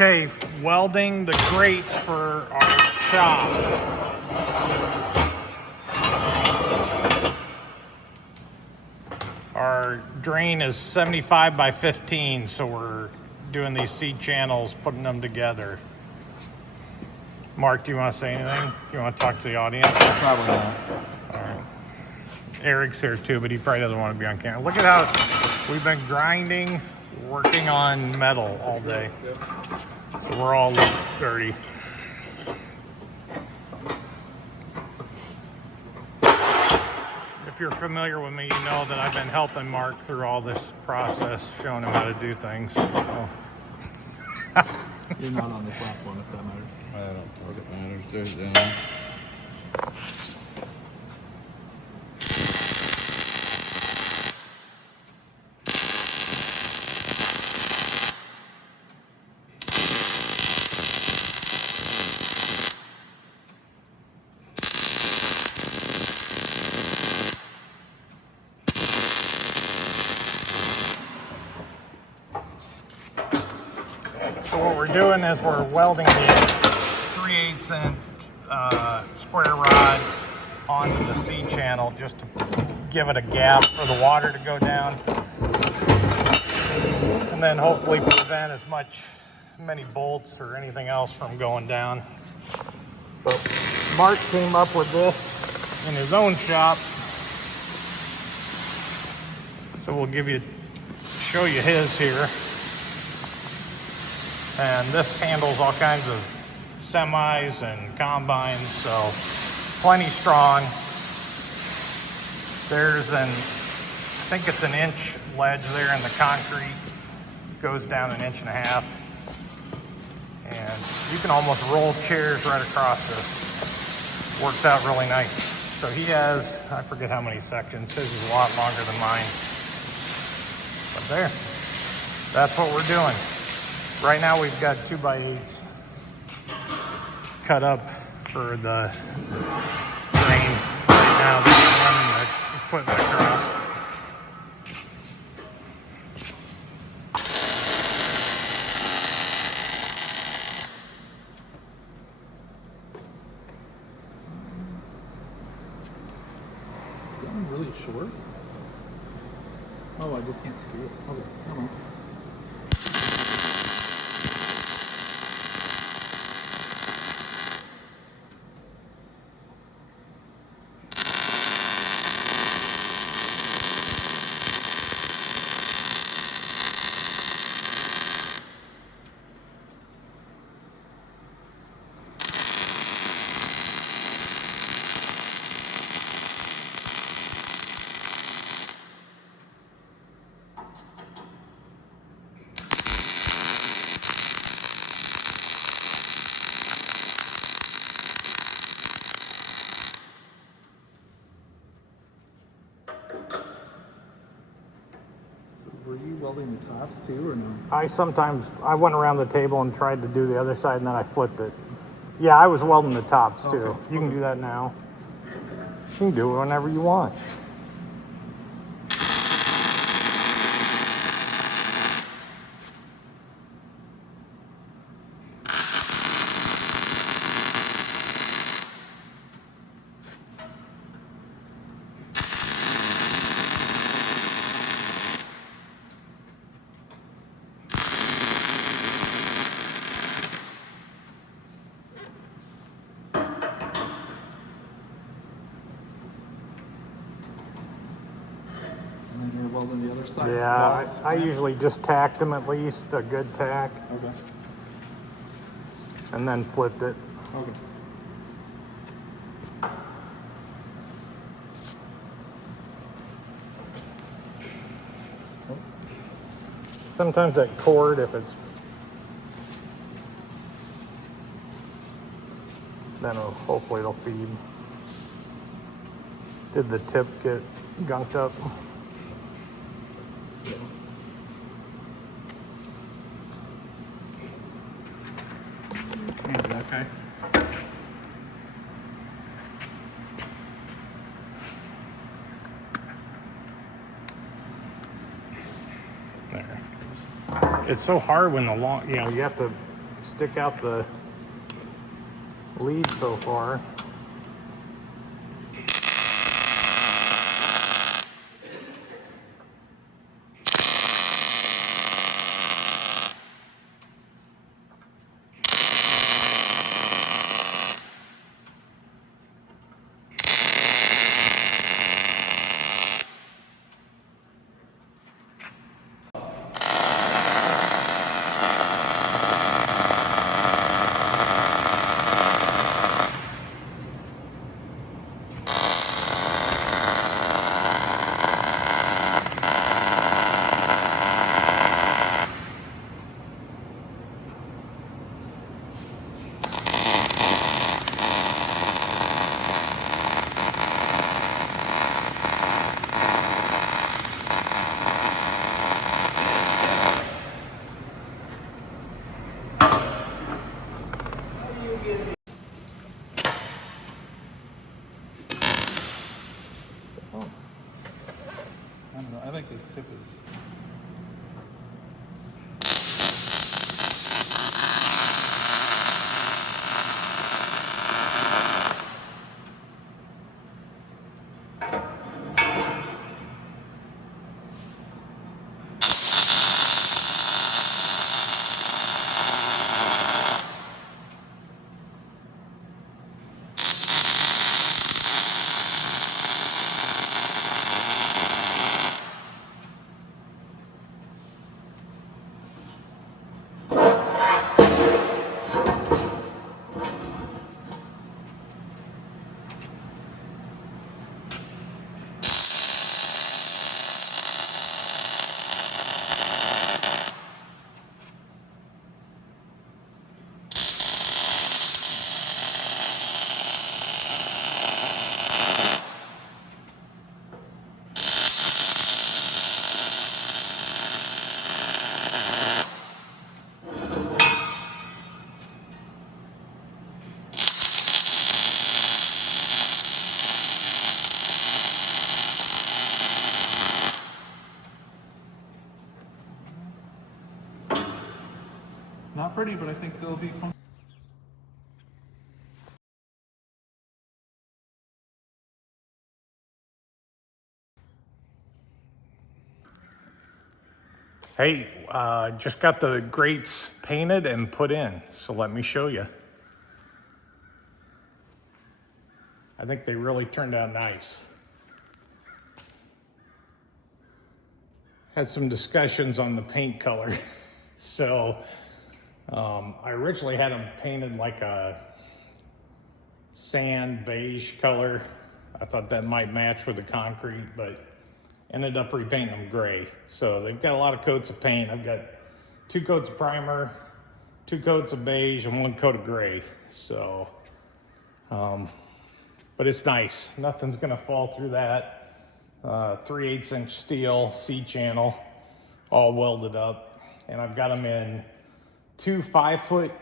Okay, welding the grates for our shop. Our drain is 75 by 15, so we're doing these C-channels, putting them together. Mark, do you want to say anything? Do you want to talk to the audience? Probably not. All right. Eric's here too, but he probably doesn't want to be on camera. Look at how we've been grinding, working on metal all day. So we're all dirty. If you're familiar with me, you know that I've been helping Mark through all this process, showing him how to do things. So. You're not on this last one, if that matters. I don't think it matters. There's So what we're doing is we're welding these 3/8 inch square rod onto the C-channel just to give it a gap for the water to go down, and then hopefully prevent many bolts or anything else from going down. But Mark came up with this in his own shop, so we'll show you his here. And this handles all kinds of semis and combines, so plenty strong. There's I think it's an inch ledge there in the concrete. Goes down 1.5 inches. And you can almost roll chairs right across this. Works out really nice. So he has, I forget how many sections. His is a lot longer than mine. But there, that's what we're doing. Right now we've got 2x8s cut up for the drain. Right now we're running the equipment across. Is that one really short? Oh, I just can't see it. Okay, come on. Were you welding the tops too, or no? I went around the table and tried to do the other side, and then I flipped it. Yeah, I was welding the tops too. Okay. You can do that now. You can do it whenever you want. And then you're welding the other side? Yeah, I usually just tacked them at least, a good tack, Okay. and then flipped it. Okay. Sometimes that cord, if it's, then hopefully it'll feed. Did the tip get gunked up? Okay. There. It's so hard when the long, you have to stick out the lead so far. Oh. I don't know. I think this tip is. Not pretty, but I think they'll be fun. Hey, just got the grates painted and put in, so let me show you. I think they really turned out nice. Had some discussions on the paint color. So I originally had them painted like a sand beige color. I thought that might match with the concrete, but ended up repainting them gray. So they've got a lot of coats of paint. I've got 2 coats of primer, 2 coats of beige, and 1 coat of gray. So, but it's nice. Nothing's gonna fall through that. 3/8 inch steel, C-channel, all welded up. And I've got them in 2 5-foot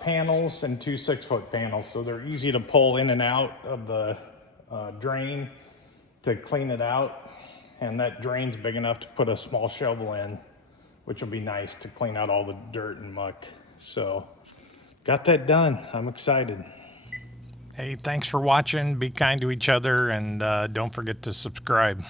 panels and 2 6-foot panels. So they're easy to pull in and out of the drain to clean it out. And that drain's big enough to put a small shovel in, which will be nice to clean out all the dirt and muck. So got that done. I'm excited. Hey, thanks for watching. Be kind to each other, and don't forget to subscribe.